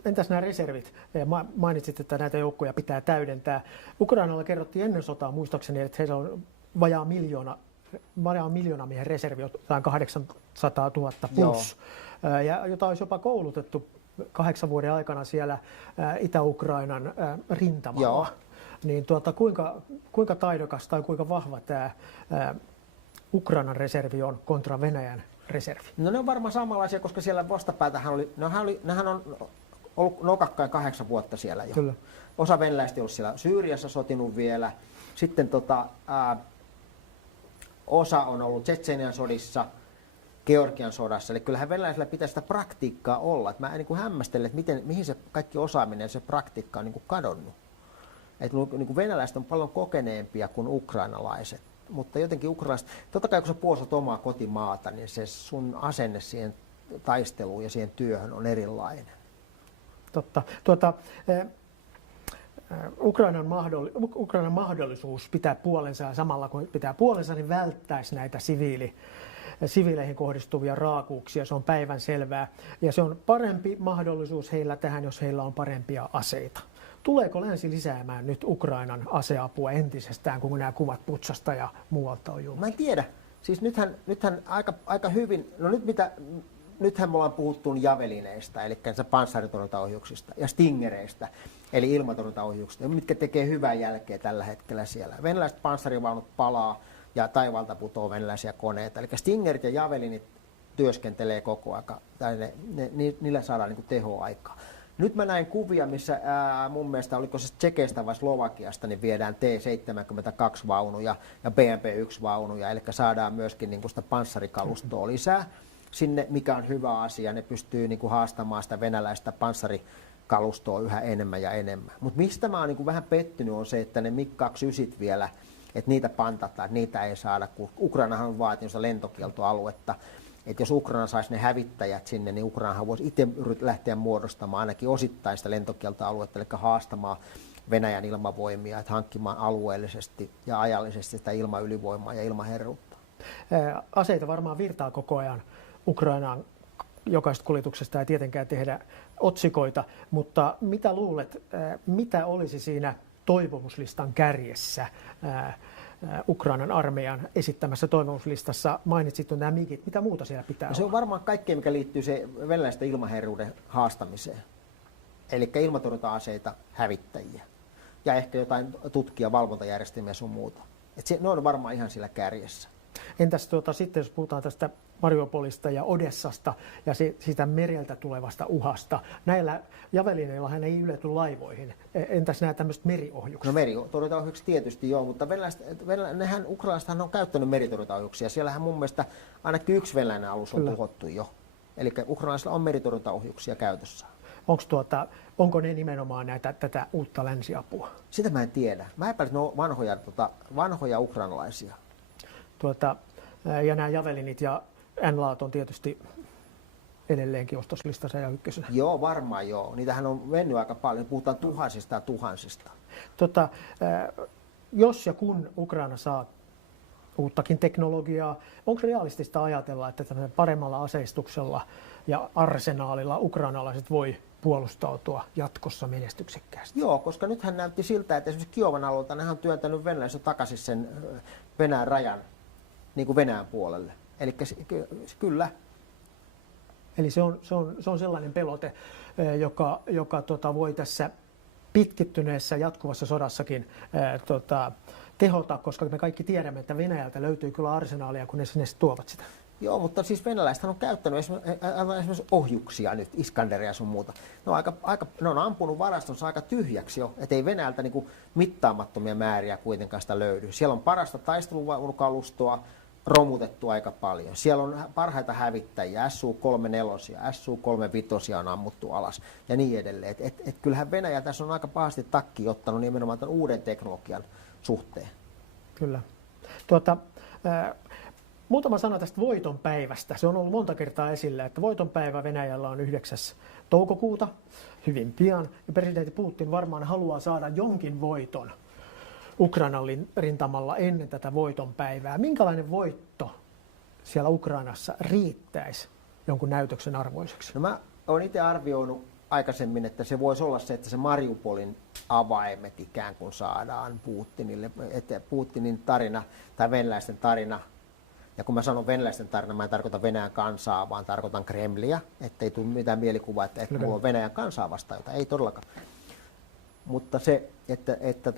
Entäs nämä reservit? Mainitsit, että näitä joukkoja pitää täydentää. Ukrainalla kerrottiin ennen sotaa muistaakseni, että heillä on vajaa miljoona miehen reservi, jotain 800 000 plus, ja jota olisi jopa koulutettu 8 vuoden aikana siellä Itä-Ukrainan rintamalla. Joo. Niin kuinka taidokas tai kuinka vahva tämä Ukrainan reservi on kontra Venäjän reservi? No ne on varmaan samanlaisia, koska siellä vastapäätähän nehän on ollut nokakkain 8 vuotta siellä jo. Kyllä. Osa venäläistä on ollut siellä Syyriassa sotinut vielä. Sitten osa on ollut Tšetšenian sodissa, Georgian sodassa. Eli kyllähän venäläisillä pitää sitä praktiikkaa olla. Et mä niin hämmästelen, että mihin se kaikki osaaminen ja se praktiikka on niin kadonnut. Et niin venäläiset on paljon kokeneempia kuin ukrainalaiset. Mutta jotenkin ukrainalaiset, totta kai kun sä puolustat omaa kotimaata, niin se sun asenne siihen taisteluun ja siihen työhön on erilainen. Totta. Ukrainan mahdollisuus pitää puolensa ja samalla kun pitää puolensa, niin välttäisi näitä siviileihin kohdistuvia raakuuksia. Se on päivänselvää. Ja se on parempi mahdollisuus heillä tähän, jos heillä on parempia aseita. Tuleeko länsi lisäämään nyt Ukrainan aseapua entisestään, kun nämä kuvat Butsasta ja muualta on julkaistu? Mä en tiedä. Siis nythän aika hyvin, nythän me ollaan puhuttu javelineista, eli panssaritorjuntaohjuksista ja stingereistä, eli ilmatorjuntaohjuksista, mitkä tekee hyvää jälkeä tällä hetkellä siellä. Venäläiset panssarivaunut palaa ja taivaalta putoaa venäläisiä koneita. Eli stingerit ja javelinit työskentelee koko aika, tai niillä saadaan niin kuin tehoaikaa. Nyt mä näin kuvia, missä mun mielestä, oliko se Tšekeistä vai Slovakiasta, niin viedään T-72-vaunuja ja BMP-1-vaunuja, eli saadaan myöskin niin kuin sitä panssarikalustoa lisää sinne, mikä on hyvä asia. Ne pystyy niin kuin haastamaan sitä venäläistä panssarikalustoa yhä enemmän ja enemmän. Mutta mistä mä oon niin kuin vähän pettynyt on se, että ne MiG-29 vielä, että niitä pantataan, että niitä ei saada, kun Ukrainahan on vaatinut sitä lentokieltoaluetta. Että jos Ukraina saisi ne hävittäjät sinne, niin Ukrainahan voisi itse lähteä muodostamaan ainakin osittain sitä lentokieltoaluetta, eli haastamaan Venäjän ilmavoimia, että hankkimaan alueellisesti ja ajallisesti sitä ilmaylivoimaa ja ilmaherruutta. Aseita varmaan virtaa koko ajan Ukrainaan. Jokaisesta kuljetuksesta ei tietenkään tehdä otsikoita, mutta mitä luulet, mitä olisi siinä toivomuslistan kärjessä Ukrainan armeijan esittämässä toivomuslistassa? Mainitsit nämä migit, mitä muuta siellä pitää olla? Se on varmaan kaikkea, mikä liittyy se venäläisten ilmaherruuden haastamiseen. Eli ilmatorjunta-aseita, hävittäjiä ja ehkä jotain tutkia, valvontajärjestelmiä sun muuta. Ne on varmaan ihan sillä kärjessä. Entäs sitten, jos puhutaan tästä Mariupolista ja Odessasta ja siitä mereltä tulevasta uhasta. Näillä javelineillahan ei ylety laivoihin. Entäs nämä tämmöiset meriohjukset? No meritorjuntaohjukset tietysti joo, mutta ukrainalaisethan on käyttänyt meritorjuntaohjuksia. Siellähän mun mielestä ainakin yksi venäläinen alus on tuhottu jo. Eli ukrainalaisilla on meritorjuntaohjuksia käytössä. Onko ne nimenomaan tätä uutta länsiapua? Sitä mä en tiedä. Mä epäilen, että ne on vanhoja ukrainalaisia. Ja nämä javelinit ja NLA:t on tietysti edelleenkin ostoslistassa ja ykkösenä. Joo, varmaan joo. Niitähän on mennyt aika paljon. Puhutaan tuhansista ja tuhansista. Jos ja kun Ukraina saa uuttakin teknologiaa, onko realistista ajatella, että paremmalla aseistuksella ja arsenaalilla ukrainalaiset voi puolustautua jatkossa menestyksekkäästi? Joo, koska nythän näytti siltä, että esimerkiksi Kiovan alueelta nehän on työntänyt venäläiset takaisin sen Venäjän rajan niin kuin Venäjän puolelle. Eli kyllä. Eli se on sellainen pelote, joka voi tässä pitkittyneessä jatkuvassa sodassakin tehota, koska me kaikki tiedämme, että Venäjältä löytyy kyllä arsenaalia, kun ne sinne tuovat sitä. Joo, mutta siis venäläiset on käyttänyt esimerkiksi ohjuksia nyt, Iskanderia ja sun muuta. Ne on ampunut varastonsa aika tyhjäksi jo, ettei Venäjältä niin kuin mittaamattomia määriä kuitenkaan sitä löydy. Siellä on parasta taistelukalustoa, romutettu aika paljon. Siellä on parhaita hävittäjiä, Su-34, Su-35 on ammuttu alas ja niin edelleen. Kyllähän Venäjä tässä on aika pahasti takki ottanut nimenomaan tämän uuden teknologian suhteen. Kyllä. Muutama sana tästä voitonpäivästä. Se on ollut monta kertaa esillä, että voitonpäivä Venäjällä on 9. toukokuuta, hyvin pian. Ja presidentti Putin varmaan haluaa saada jonkin voiton Ukrainan rintamalla ennen tätä voitonpäivää. Minkälainen voitto siellä Ukrainassa riittäisi jonkun näytöksen arvoiseksi? No mä olen itse arvioinut aikaisemmin, että se voisi olla se, että se Mariupolin avaimet ikään kuin saadaan Putinille, että Putinin tarina tai venäläisten tarina, ja kun mä sanon venäläisten tarina, mä en tarkoita Venäjän kansaa, vaan tarkoitan Kremliä, ettei tule mitään mielikuvaa, että mulla on Venäjän kansaa vastaan, jota ei todellakaan. Mutta se, että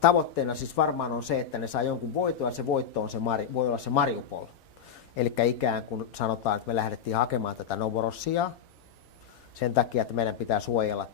tavoitteena siis varmaan on se, että ne saa jonkun voittoa, ja se voitto on voi olla se Mariupol. Eli ikään kuin sanotaan, että me lähdettiin hakemaan tätä Novorossiaa sen takia, että meidän pitää suojella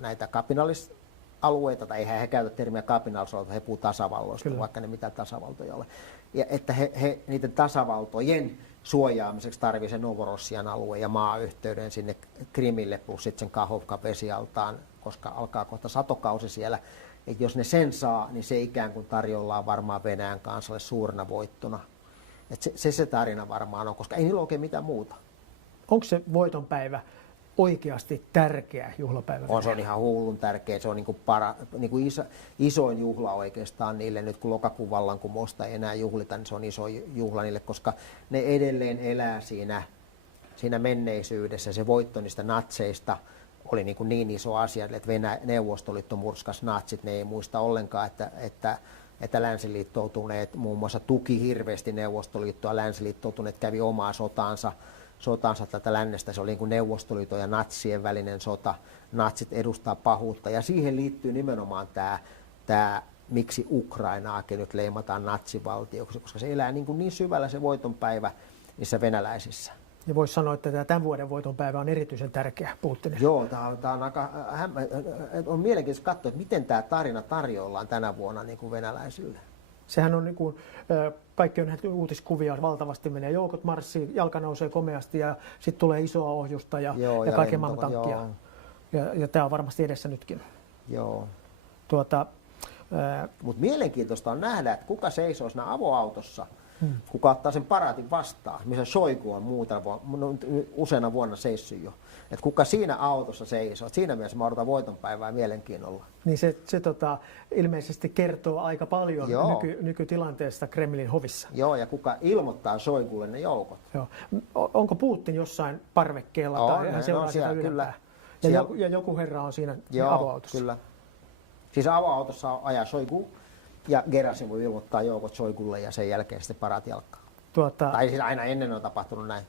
näitä kapinallisalueita, tai eihän he käytä termiä kapinallisalueita, he puhuvat tasavalloista, Kyllä. vaikka ne mitään tasavaltoja ole. Ja että he niiden tasavaltojen suojaamiseksi tarvitsee sen Novorossian alueen ja maayhteyden sinne Krimille plus sitten sen Kahovkan vesialtaan, koska alkaa kohta satokausi siellä. Et jos ne sen saa, niin se ikään kuin tarjollaan varmaan Venäjän kansalle suurena voittona. Et se tarina varmaan on, koska ei niillä ole oikein mitään muuta. Onko se voitonpäivä oikeasti tärkeä juhlapäivä? Se on ihan hullun tärkeä. Se on isoin juhla oikeastaan niille. Nyt kun lokakuun vallankumousta ei enää juhlita, niin se on iso juhla niille, koska ne edelleen elää siinä menneisyydessä. Se voitto niistä natseista oli niin iso asia, että Neuvostoliitto murskas natsit. Ne ei muista ollenkaan, että länsiliittoutuneet muun muassa tuki hirveästi Neuvostoliittoa. Länsiliittoutuneet kävi omaa sotansa tätä lännestä. Se oli niin kuin Neuvostoliiton ja natsien välinen sota. Natsit edustaa pahuutta. Ja siihen liittyy nimenomaan tämä miksi Ukrainaakin nyt leimataan natsivaltioksi, koska se elää niin syvällä se voitonpäivä niissä venäläisissä. Ja voisi sanoa, että tämän vuoden voitonpäivä on erityisen tärkeä Putinille. Joo, tämä on mielenkiintoista katsoa, että miten tämä tarina tarjoillaan tänä vuonna niin kuin venäläisille. Sehän on niin kuin, kaikki on nähty uutiskuvia, valtavasti menee joukot marssiin, jalka nousee komeasti ja sitten tulee isoa ohjusta ja kaiken maailman tankkia. Ja tämä on varmasti edessä nytkin. Joo. Mutta mielenkiintoista on nähdä, että kuka seisoo siinä avoautossa, kuka ottaa sen paraatin vastaan, missä Šoigu on useana vuonna seissyt jo. Että kuka siinä autossa seisoo. Siinä mielessä mä odotan voitonpäivää mielenkiinnolla. Niin se ilmeisesti kertoo aika paljon nykytilanteesta Kremlin hovissa. Joo, ja kuka ilmoittaa Šoigulle ne joukot. Joo. Onko Putin jossain parvekkeella tai hän seuraa sitä ylempää? Ja joku herra on siinä avoautossa. Kyllä. Siis avoautossa ajaa Šoigu ja Gerasimov ilmoittaa joukot Šoigulle ja sen jälkeen sitten paraat jalkaa. Tai siis aina ennen on tapahtunut näin.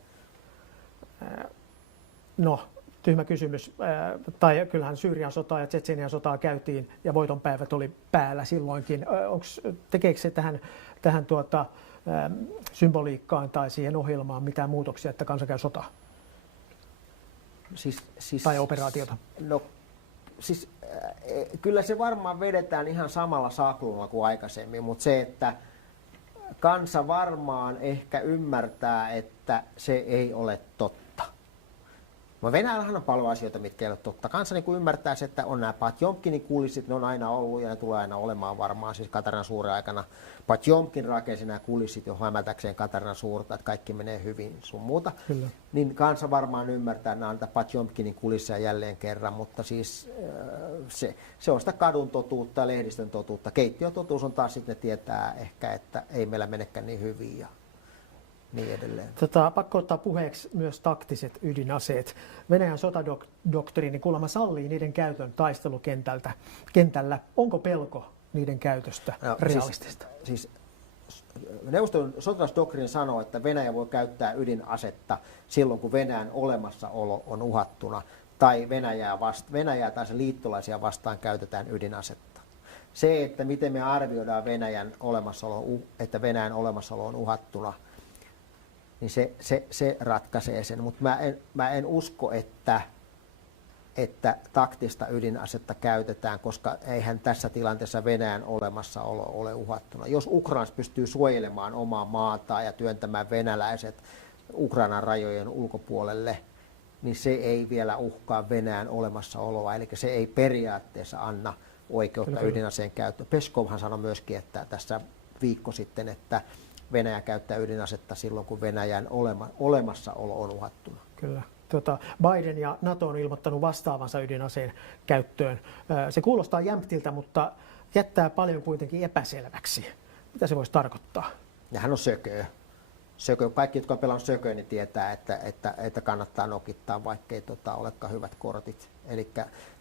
No, tyhmä kysymys. Tai kyllähän Syyrian sotaa ja Tšetšenian sotaa käytiin ja voitonpäivät oli päällä silloinkin. Tekeekö se tähän symboliikkaan tai siihen ohjelmaan mitään muutoksia, että kansa käy sotaa? Tai operaatiota? No, siis kyllä se varmaan vedetään ihan samalla saklulla kuin aikaisemmin, mutta se, että kansa varmaan ehkä ymmärtää, että se ei ole totta. Venäjällähän on paljon asioita, mitkä ei ole totta. Kansa niin ymmärtää se, että on nämä Potjomkinin kulissit, ne on aina ollut ja ne tulee aina olemaan varmaan. Siis Katarinan suuren aikana Potjomkin rakensi nämä kulissit jo hämätäkseen Katarinan suurta, että kaikki menee hyvin sun muuta. Kyllä. Niin kansa varmaan ymmärtää, että nämä on Potjomkinin kulisseja jälleen kerran, mutta siis se on sitä kadun totuutta ja lehdistön totuutta. Keittiötotuus on taas sitten, ne tietää ehkä, että ei meillä menekään niin hyvin ja niin edelleen. Pakko ottaa puheeksi myös taktiset ydinaseet. Venäjän sotadoktriini kuulemma sallii niiden käytön taistelukentällä. Onko pelko niiden käytöstä realistista? Siis Neuvoston sotilasdoktriini sanoo, että Venäjä voi käyttää ydinasetta silloin, kun Venäjän olemassaolo on uhattuna, tai Venäjää tai sen liittolaisia vastaan käytetään ydinasetta. Se, että miten me arvioidaan että Venäjän olemassaolo on uhattuna, niin se ratkaisee sen. Mutta mä en usko, että taktista ydinasetta käytetään, koska eihän tässä tilanteessa Venäjän olemassaolo ole uhattuna. Jos Ukraina pystyy suojelemaan omaa maataan ja työntämään venäläiset Ukrainan rajojen ulkopuolelle, niin se ei vielä uhkaa Venäjän olemassaoloa. Eli se ei periaatteessa anna oikeutta ydinaseen käyttöön. Peskovhan sanoi myöskin, että tässä viikko sitten, että Venäjä käyttää ydinasetta silloin, kun Venäjän olemassaolo on uhattuna. Kyllä. Biden ja NATO on ilmoittanut vastaavansa ydinaseen käyttöön. Se kuulostaa jämptiltä, mutta jättää paljon kuitenkin epäselväksi. Mitä se voisi tarkoittaa? Ja hän on sököö. Kaikki, jotka on pelannut sököä, niin tietää, että kannattaa nokittaa, vaikkei olekaan hyvät kortit. Eli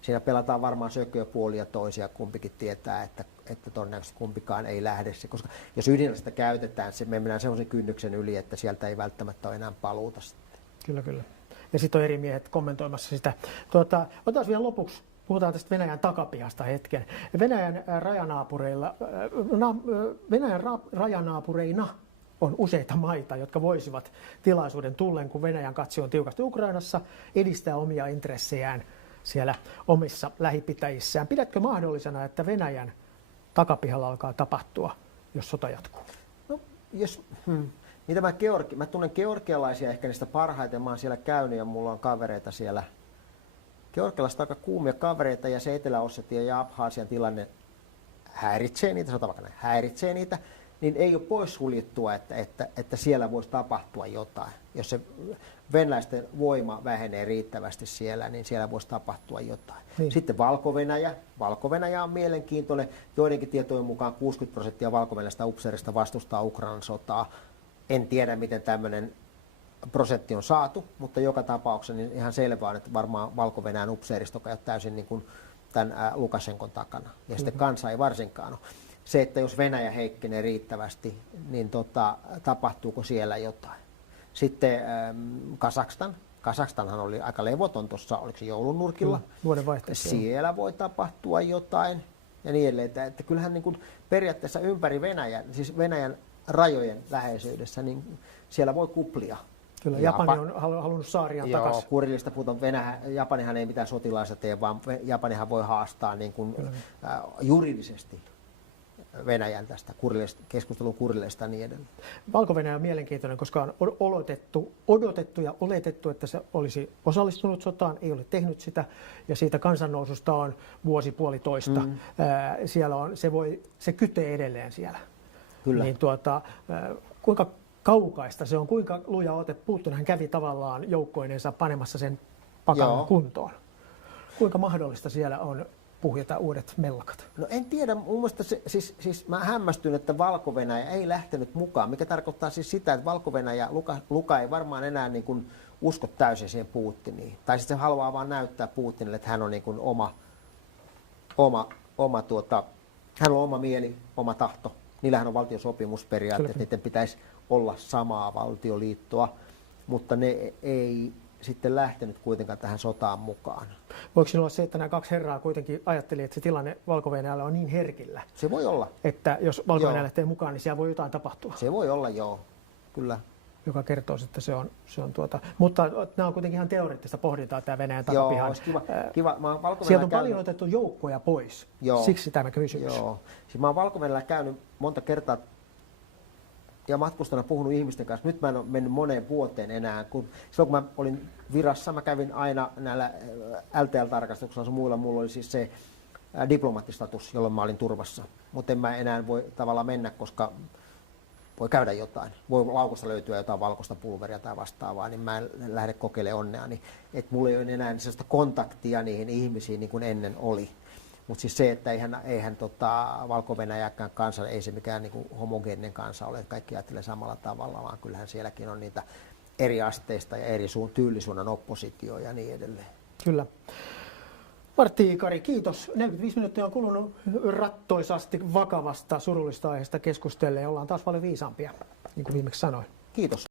siinä pelataan varmaan sököä puolia toisia, kumpikin tietää, että todennäköisesti kumpikaan ei lähde se. Koska jos ydinasetta käytetään, me mennään sellaisen kynnyksen yli, että sieltä ei välttämättä ole enää paluuta sitten. Kyllä, kyllä. Ja sitten on eri miehet kommentoimassa sitä. Otetaan vielä lopuksi, puhutaan tästä Venäjän takapihasta hetken. Venäjän rajanaapureina on useita maita, jotka voisivat tilaisuuden tullen, kun Venäjän katse on tiukasti Ukrainassa, edistää omia intressejään siellä omissa lähipitäjissään. Pidätkö mahdollisena, että Venäjän takapihalla alkaa tapahtua, jos sota jatkuu? No, mitä mä tunnen georgialaisia ehkä niistä parhaiten. Mä oon siellä käynyt ja mulla on kavereita siellä. Georgialaiset aika kuumia kavereita ja se Etelä-Ossetia ja Abhaasian tilanne häiritsee niitä, niin ei ole poissuljettua, että siellä voisi tapahtua jotain. Jos se venäläisten voima vähenee riittävästi siellä, niin siellä voisi tapahtua jotain. Niin. Sitten Valko-Venäjä. Valko-Venäjä on mielenkiintoinen. Joidenkin tietojen mukaan 60% valko-venäläistä upseerista vastustaa Ukrainan sotaa. En tiedä, miten tämmöinen prosentti on saatu, mutta joka tapauksessa niin ihan selvää on, että varmaan Valko-Venäjän upseerista, joka ei ole täysin niin kuin tämän Lukashenkon takana. Ja sitten kansa ei varsinkaan ole. Se, että jos Venäjä heikkenee riittävästi, niin tapahtuuko siellä jotain. Sitten Kazakstan. Kazakstanhan oli aika levoton tuossa, oliko se joulunurkilla. Vuodenvaihteessa. Siellä voi tapahtua jotain ja niin edelleen. Että kyllähän niin kuin periaatteessa ympäri Venäjän rajojen läheisyydessä, niin siellä voi kuplia. Kyllä, Japani on halunnut saariaan takaisin. Joo, Kurillista puhutaan. Japanihan ei mitään sotilaista tee, vaan Japanihan voi haastaa niin kuin, juridisesti Venäjän tästä keskustelun Kurilleista ja niin edelleen. Valko-Venäjä on mielenkiintoinen, koska on odotettu ja oletettu, että se olisi osallistunut sotaan, ei ole tehnyt sitä, ja siitä kansannoususta on vuosi puolitoista. Siellä on, se kytee edelleen siellä. Kyllä. Niin kuinka kaukaista se on, kuinka luja ote Putin, hän kävi tavallaan joukkoinensa panemassa sen pakanan kuntoon. Kuinka mahdollista siellä on puhjeta uudet mellakat? No en tiedä, mun mielestä siis mä hämmästyn, että Valko-Venäjä ei lähtenyt mukaan, mikä tarkoittaa siis sitä, että Valko-Venäjä, Luka ei varmaan enää niin kuin usko täysin siihen Putiniin. Tai sitten se haluaa vaan näyttää Putinille, että hän on niin kuin hän on oma mieli, oma tahto. Niillähän on valtiosopimusperiaatteet, niiden pitäisi olla samaa valtioliittoa, mutta ne ei sitten lähtenyt kuitenkaan tähän sotaan mukaan. Voiko sinulla olla se, että nämä kaksi herraa kuitenkin ajatteli, että se tilanne Valko-Venäjällä on niin herkillä? Se voi olla. Että jos Valko-Venäjä lähtee mukaan, niin siellä voi jotain tapahtua. Se voi olla, joo. Kyllä. Joka kertoo, että se on Mutta nämä on kuitenkin ihan teoreettista pohdintaa, tämä Venäjän takapihan. Joo, kiva. Sieltä on paljon otettu joukkoja pois. Joo. Siksi tämä kysymys. Joo. Siis mä oon Valko-Venäjällä käynyt monta kertaa ja matkustana puhunut ihmisten kanssa. Nyt mä en ole mennyt moneen vuoteen enää. Silloin kun mä olin virassa, mä kävin aina näillä LTL-tarkastuksilla, muilla mulla oli siis se diplomaattistatus, jolloin mä olin turvassa. Mutta en mä enää voi tavallaan mennä, koska voi käydä jotain. Voi laukusta löytyä jotain valkoista pulveria tai vastaavaa, niin mä en lähde kokeilemaan onneani. Että mulla ei ole enää sellaista kontaktia niihin ihmisiin niin kuin ennen oli. Mutta siis se, että eihän Valko-Venäjäkään kansa, ei se mikään niin kuin homogeeninen kansa ole, että kaikki ajattelee samalla tavalla, vaan kyllähän sielläkin on niitä eri asteista ja eri tyylisuunnan oppositio ja niin edelleen. Kyllä. Martti Ikari, kiitos. 45 minuuttia on kulunut rattoisasti vakavasta, surullista aiheesta keskustellen. Ollaan taas paljon viisaampia, niin kuin viimeksi sanoin. Kiitos.